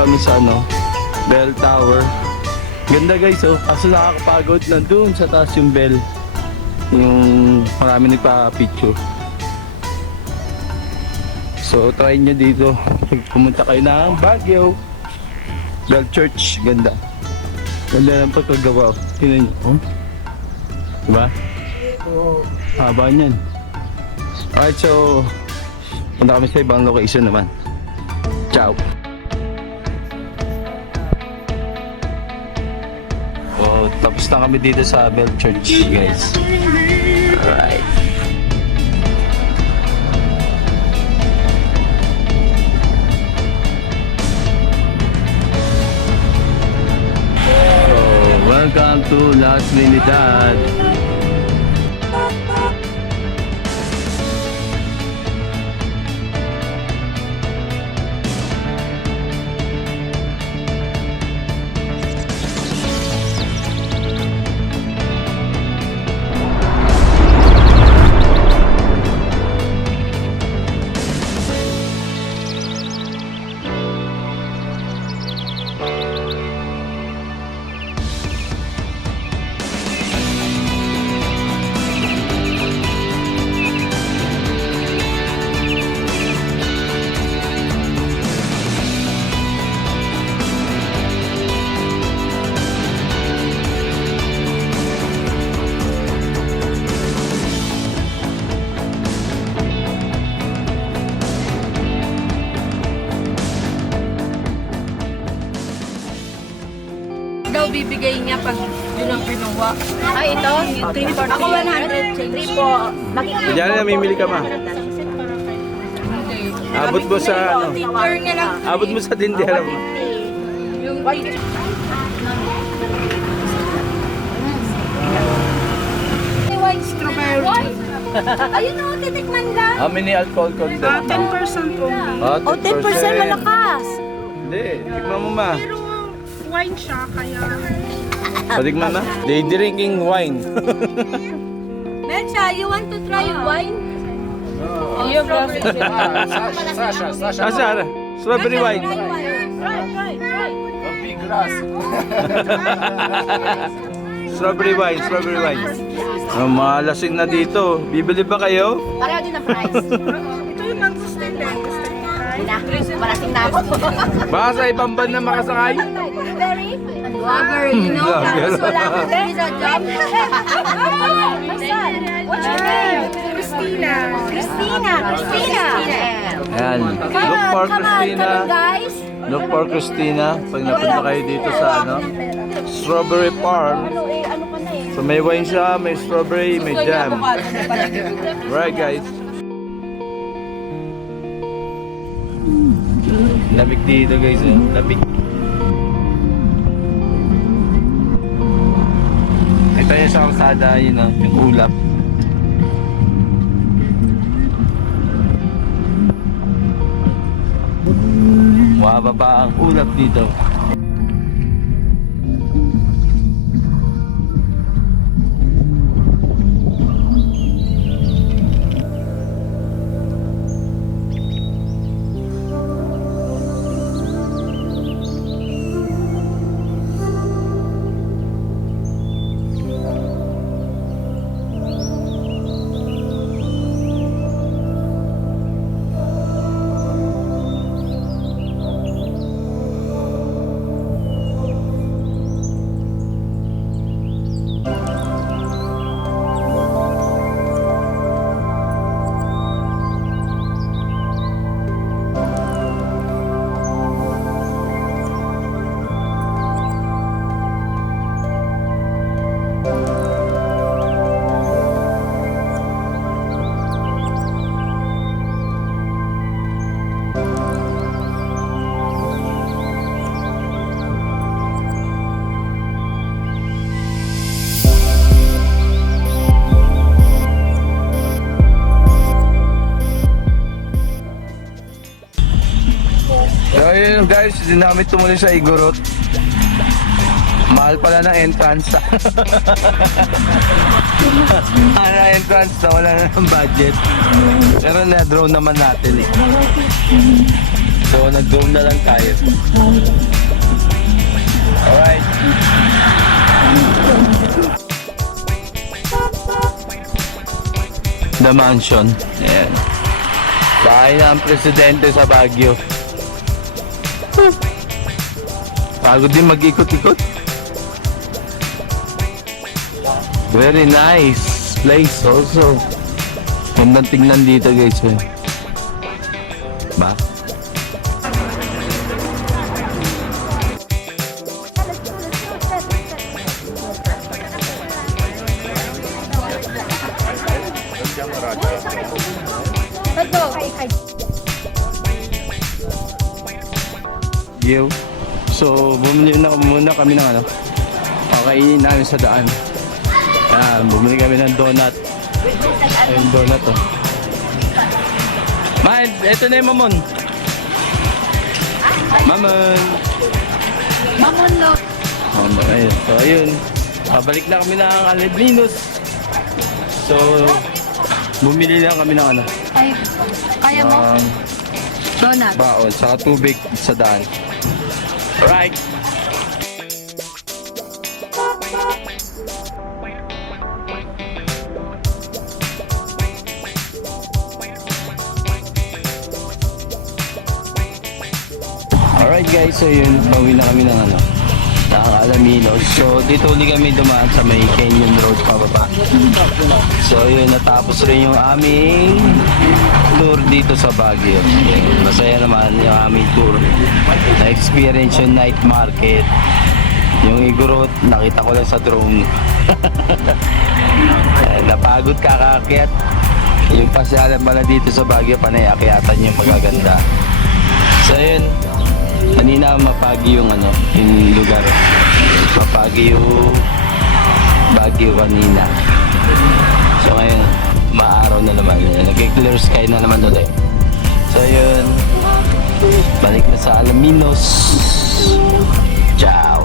kami sa ano, bell tower. Ganda guys, oh. Kaso nakakapagod, nandun sa taas yung bell. Yung marami nagpa-picture. So try nyo dito. Pumunta kayo ng Baguio. Bell Church, ganda. Ganda ng pagkagawa. Tingnan nyo, oh. Diba? Haba niyan. Alright, so punta kami sa ibang location naman. Ciao! Oh, tapos na kami dito sa Bell Church, guys. Alright. So, welcome to Las Trinidad. Daw bibigay niya pag yun ang kinuha. Ay, ito? Yung 3 for Ako 100. 3 po. Makikita. Diyan na namimili ka, ma. Abot mo sa ano? Tinder nga lang. Abot mo sa tindera mo. Yung wine strawberry. Ayun o, titikman lang. How many alcohol content? 10% po. O, 10% malakas. Hindi, tikman mo, ma. Pero wine siya, kaya... Patikman na. They drinking wine. Mecha, you want to try wine? Yung Sasha, strawberry wine. Try. Strawberry wine, strawberry wine. Mga lasing na dito. Bibili ba kayo? Pareho din ang price. Ito yung mangustin din. Gusto niyo try? Malating na ako. Baka sa ibang band na makasakay? Very vlogger, you know. Vlogger. Tapos wala akong visa job. My son, what's your name? Christina. Christina. Ayan. Look for Christina. Guys. Look for Christina. Pag napunta kayo dito sa ano, Strawberry Farm. Ano ka na eh. So may wine siya, may strawberry, may jam. Right guys. Lamig dito guys, eh. Lamig. Ito yung sa kalsada, yun o, yung ulap. Mababa ang ulap dito. Ayun guys, hindi namin tumuloy sa Igorot. Mahal pala ng entrance. Ano entrance na wala na ng budget. Pero na-drone naman natin eh. So, nag-drone na lang tayo. Alright. The mansion. Ayan. Bahay na ang presidente sa Baguio. Pagod din mag-ikot-ikot. Very nice place also. Gandang tingnan dito guys. Ba? Yo. So, bumili na muna kami ng ano. Kakainin namin sa daan. Bumili kami ng donut. Ayun, donut oh. Man, eto na yung mamon. Mamon. Mamon lo. Ayun. So, ayun. Pabalik na kami ng Alevlinos. So, bumili lang kami ng ano. Ay, kaya mo? Donut. Baon, saka tubig sa daan. Right. Alright guys, so yun, bawi na kami ng ano, ng Alaminos. So dito ulit kami dumaan sa may Canyon Road pababa. So yun, natapos rin yung aming tour dito sa Baguio. Masaya naman yung aming tour. Na-experience yung night market. Yung Igorot, nakita ko lang sa drone. Napagod kakaakyat. Yung pasyalan pala dito sa Baguio, panay akyatan yung pagaganda. So yun, kanina mapagi yung ano, yung lugar. Mapagi yung Baguio kanina. So ngayon, maaraw na naman. Nag-clear sky na naman ulit. So yun, balik na sa Alaminos. Ciao.